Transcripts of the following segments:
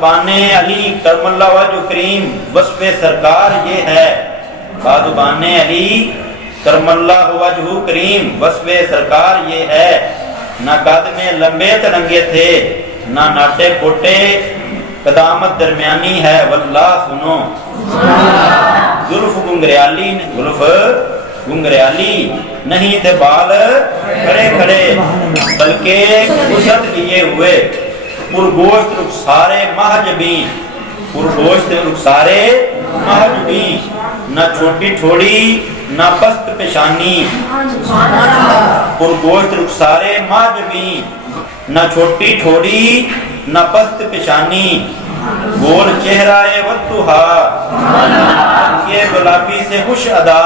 بادبان علی کرم اللہ وجہ کریم وصف سرکار یہ ہے. بادبان علی کرم اللہ وجہ کریم وصف سرکار یہ ہے. نہ قد میں لمبے ترنگے تھے نہ ناٹے پوٹے قدامت درمیانی ہے. واللہ سنو زلف گنگریالی نہیں تھے بال کھڑے کھڑے بلکہ وسعت لیے ہوئے. پرگوشت رخسارے محجبیں پرگوشت رخسارے محجبیں نہ چھوٹی تھوڑی نہ پست پیشانی. پرگوشت رخسارے محجبیں نہ چھوٹی تھوڑی نہ پست پیشانی. گول چہرہ والتہا یہ گلابی سے خوش ادا.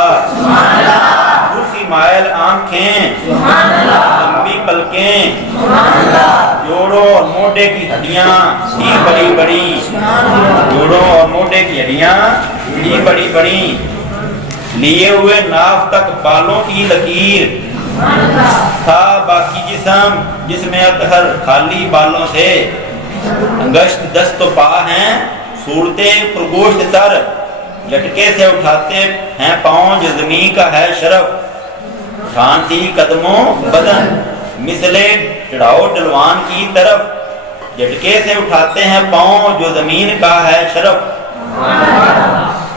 دوسری مائل آنکھیں لمبی پلکیں جوڑوں اور موڈے کی ہڈیاں ہی بڑی بڑی. جوڑوں اور موڈے کی ہڈیاں ہی بڑی بڑی. لیے ہوئے ناف تک بالوں کی لکیر تھا باقی جسم جس میں اطہر خالی بالوں سے. گشت دست و پا ہیں صورتیں پرگوشت تر جھٹکے سے اٹھاتے ہیں پاؤں جو زمین کا ہے شرف. شانتی قدموں بدن مثلے چڑھاؤ ڈلوان کی طرف جھٹکے سے اٹھاتے ہیں پاؤں جو زمین کا ہے شرف.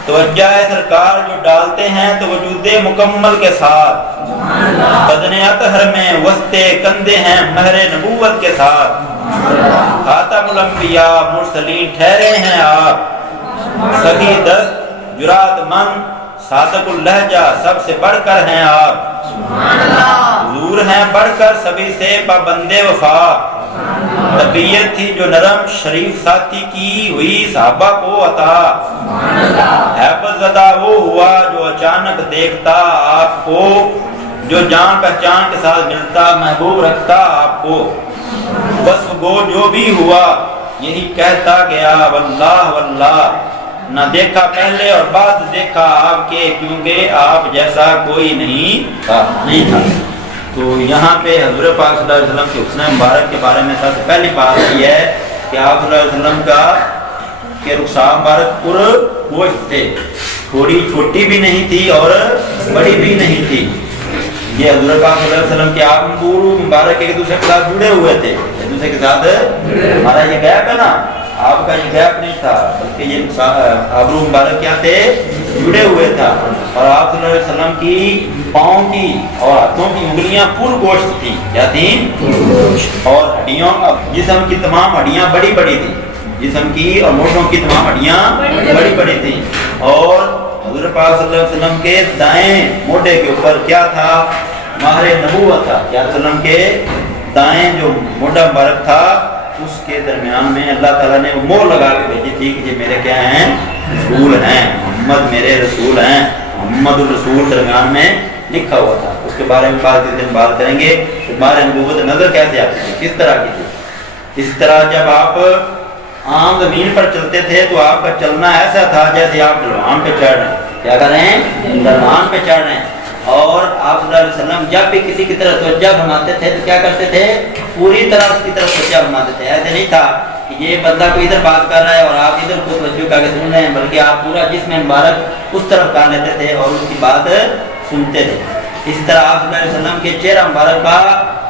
توجہ ہے سرکار جو ڈالتے ہیں تو وجود مکمل کے ساتھ. بدن اطہر میں وسط کندھے ہیں مہر نبوت کے ساتھ. خاتم الانبیاء مرسلین ٹھہرے ہیں آپ. سخی دست جرات من صادق اللہجہ سب سے بڑھ کر ہیں آپ. حضور ہیں بڑھ کر سبھی سے پابند وفا. طبیعت تھی جو نرم شریف ساتھی کی ہوئی صحابہ کو عطا. حیبت زدہ وہ ہوا جو اچانک دیکھتا آپ کو جو جان پہچان کے ساتھ ملتا محبوب رکھتا آپ کو. وصف گو جو بھی ہوا یہی کہتا گیا واللہ واللہ. نہ دیکھا پہلے اور بعد دیکھا آپ کے کیونکہ آپ جیسا کوئی نہیں تھا. تو یہاں پہ حضور پاک صلی اللہ علیہ وسلم کے حسن مبارک کے بارے میں سب سے پہلی بات یہ ہے کہ آپ صلی اللہ علیہ وسلم کا کہ رخسار مبارک پر گوشت تھے. تھوڑی چھوٹی بھی نہیں تھی اور بڑی بھی نہیں تھی. یہ حضور پاک صلی اللہ علیہ وسلم کے آپ پورو مبارک ایک دوسرے کے ساتھ جڑے ہوئے تھے. ایک دوسرے کے ساتھ ہمارا یہ گیپ ہے نا آپ کا یہ گیپ نہیں تھا بلکہ یہ آبرو مبارک کیا تھے جڑے ہوئے تھا. اور آپ صلی اللہ علیہ وسلم کی پاؤں کی اور ہاتھوں کی انگلیاں پور گوشت تھی. کیا تھیں؟ اور ہڈیوں جسم کی تمام ہڈیاں بڑی بڑی تھیں. جسم کی اور موٹوں کی تمام ہڈیاں بڑی بڑی تھیں. اور حضور پاک صلی اللہ علیہ وسلم کے دائیں موڈے کے اوپر کیا تھا مہر نبوت تھا. کیا وسلم کے دائیں جو موڈا مبارک تھا اس کے درمیان میں اللہ تعالیٰ نے مہر لگا کے بھیجی تھی کہ یہ میرے کیا ہیں رسول ہیں. محمد میرے رسول ہیں. محمد الرسول درمیان میں لکھا ہوا تھا. اس کے بارے میں بعد کے دن بات کریں گے. تمہارے نبوت نظر کیسے آتی تھی کس طرح کی تھی. اس طرح جب آپ عام زمین پر چلتے تھے تو آپ کا چلنا ایسا تھا جیسے آپ ڈلوان پہ چڑھ رہے ہیں. کیا کر رہے ہیں ڈلوان پہ چڑھ رہے ہیں. اور آپ صلی اللہ علیہ وسلم جب بھی کسی کی طرف توجہ فرماتے تھے تو کیا کرتے تھے پوری طرح اس کی طرف توجہ فرماتے تھے. ایسے نہیں تھا کہ یہ بندہ کوئی ادھر بات کر رہا ہے اور آپ ادھر کو توجہ کر کے سن رہے ہیں بلکہ آپ پورا جسم مبارک اس طرف کر لیتے تھے اور اس کی بات سنتے تھے. اس طرح آپ صلی اللہ علیہ وسلم کے چہرہ مبارک کا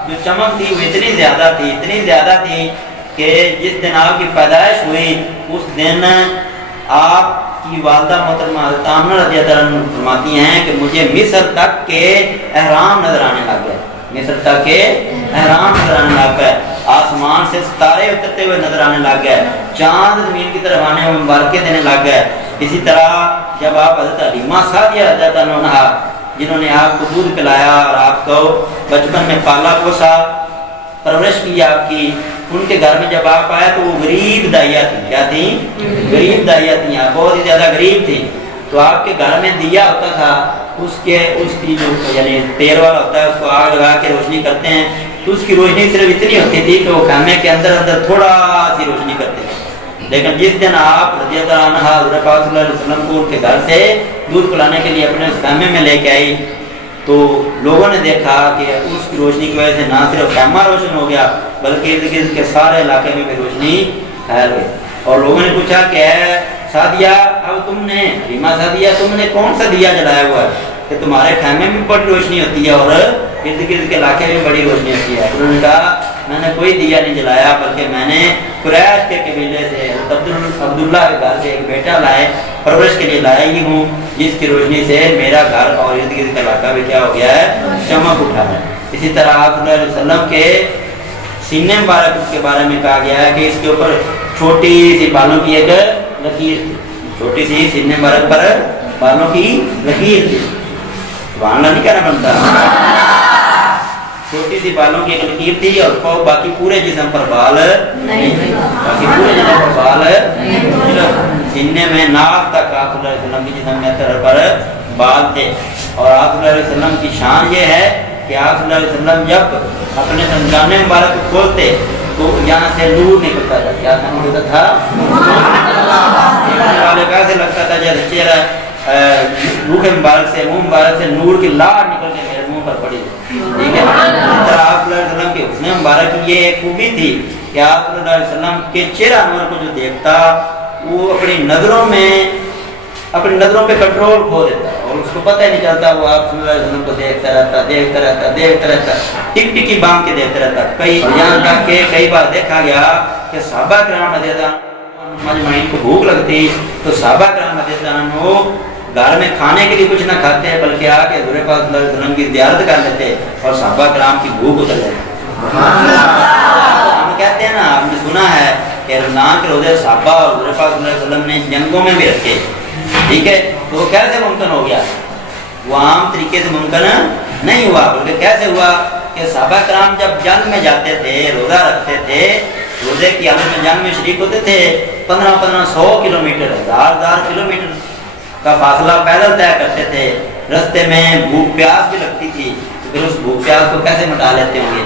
جو چمک تھی وہ اتنی زیادہ تھی کہ جس دن آپ کی پیدائش ہوئی اس دن آپ کی والدہ محترمہ حضرت آمنہ رضی اللہ عنہ فرماتی ہیں کہ مجھے مصر تک کے احرام نظر آنے لگ گئے. مصر تک کے احرام نظر آنے لگ گئے. آسمان سے ستارے اترتے ہوئے نظر آنے لگ گئے. چاند زمین کی طرف آنے میں مبارکیں دینے لگ گئے. اسی طرح جب آپ حضرت حلیمہ سعدیہ رضی اللہ عنہا جنہوں نے آپ کو دودھ پلایا اور آپ کو بچپن میں پالا پوسا پرورش کی آپ کی, ان کے گھر میں جب آپ آئے تو وہ غریب دائیا تھی. کیا تھیں؟ غریب دائیا تھیں. آپ بہت ہی زیادہ غریب تھی. تو آپ کے گھر میں دیا ہوتا تھا اس کی جو یعنی تیر والا ہوتا ہے اس کو آگ لگا کے روشنی کرتے ہیں تو اس کی روشنی صرف اتنی ہوتی تھی کہ وہ خیمے کے اندر تھوڑا سی روشنی کرتے تھے. لیکن جس دن آپ رضی اللہ عنہ حضرت پاک صلی اللہ علیہ وسلم کو ان کے گھر سے دودھ پلانے کے لیے اپنے اس خیمے میں لے کے آئی تو لوگوں نے دیکھا کہ اس کی روشنی کی وجہ سے نہ صرف خیمہ روشن ہو گیا بلکہ ارد گرد کے سارے علاقے میں بھی روشنی پھیل گئی. اور لوگوں نے پوچھا کہ اے سعدیہ اب تم نے حلیمہ سعدیہ تم نے کون سا دیا جلایا ہوا ہے کہ تمہارے خیمے میں بڑی روشنی ہوتی ہے اور ارد گرد کے علاقے میں بڑی روشنی ہوتی ہے؟ انہوں نے کہا میں نے کوئی دیا نہیں جلایا بلکہ میں نے قریش کے قبیلے سے عبداللہ کے گھر سے ایک بیٹا لائے پرورش کے لیے لایا ہی ہوں جس کی روشنی سے میرا گھر اور ارد گرد کا علاقہ بھی کیا ہو گیا ہے چمک اٹھا ہے۔ اسی طرح آپ صلی اللہ علیہ وسلم کے سینے مبارک کے بارے میں کہا گیا ہے کہ اس کے اوپر چھوٹی سی بالوں کی ایک لکیر تھی، چھوٹی سی سینے مبارک پر بالوں کی لکیر تھی، سبحان اللہ نہیں کہنا بنتا، چھوٹی سی بالوں کی ایک لکیر تھی اور باقی پورے جسم پر بال نہیں تھے، باقی پورے جسم پر بال سینے میں ناک تک آپ صلی اللہ علیہ وسلم کی جسم میں سر پر بال تھے۔ اور آپ صلی اللہ علیہ وسلم کی شان یہ ہے کہ آپ صلی اللہ علیہ وسلم جب اپنے رمضان مبارک کو کھولتے تو یہاں سے نور نکلتا تھا، کیا نکلتا تھا؟ دیکھنے والے کو ایسے لگتا تھا جیسے چہرہ روح مبارک سے منہ مبارک سے نور کی لاٹ نکل کے میرے منہ پر پڑی، ٹھیک ہے۔ اس طرح آپ صلی اللہ علیہ وسلم کے حسن مبارک کی یہ ایک خوبی تھی کہ آپ صلی اللہ علیہ وسلم کے چہرہ انور کو جو دیکھتا وہ اپنی نظروں پہ کنٹرول کھو دیتا اور اس کو پتہ ہی نہیں چلتا، وہ آپ صلی اللہ علیہ وسلم کو دیکھتا رہتا ٹک ٹکی باندھ کے دیکھتا رہتا۔ کئی یہاں تک کہ کئی بار دیکھا گیا کہ صحابہ کرام رضی اللہ عنہم مجمعین کو بھوک لگتی تو صحابہ کرام رضی اللہ عنہم گھر میں کھانے کے لیے کچھ نہ کھاتے بلکہ آ کے حضور پاک صلی اللہ علیہ وسلم کی زیارت کر لیتے اور صحابہ کرام کی بھوک اتر جاتی۔ ہم کہتے ہیں نا، آپ نے سنا ہے کہ رمضان کے روزے صحابہ اور حضور پاک صلی اللہ علیہ وسلم نے جنگوں میں بھی رکھے، ٹھیک ہے، تو وہ کیسے ممکن ہو گیا؟ وہ عام طریقے سے ممکن نہیں ہوا، بلکہ کیسے ہوا کہ صحابہ کرام جب جنگ میں جاتے تھے، روزہ رکھتے تھے، روزے کی حالت میں جنگ میں شریک ہوتے تھے، 1500 کلومیٹر 1000 کلومیٹر کا فاصلہ پیدل طے کرتے تھے، رستے میں بھوک پیاس بھی لگتی تھی، تو پھر اس بھوک پیاس کو کیسے مٹا لیتے ہوں گے؟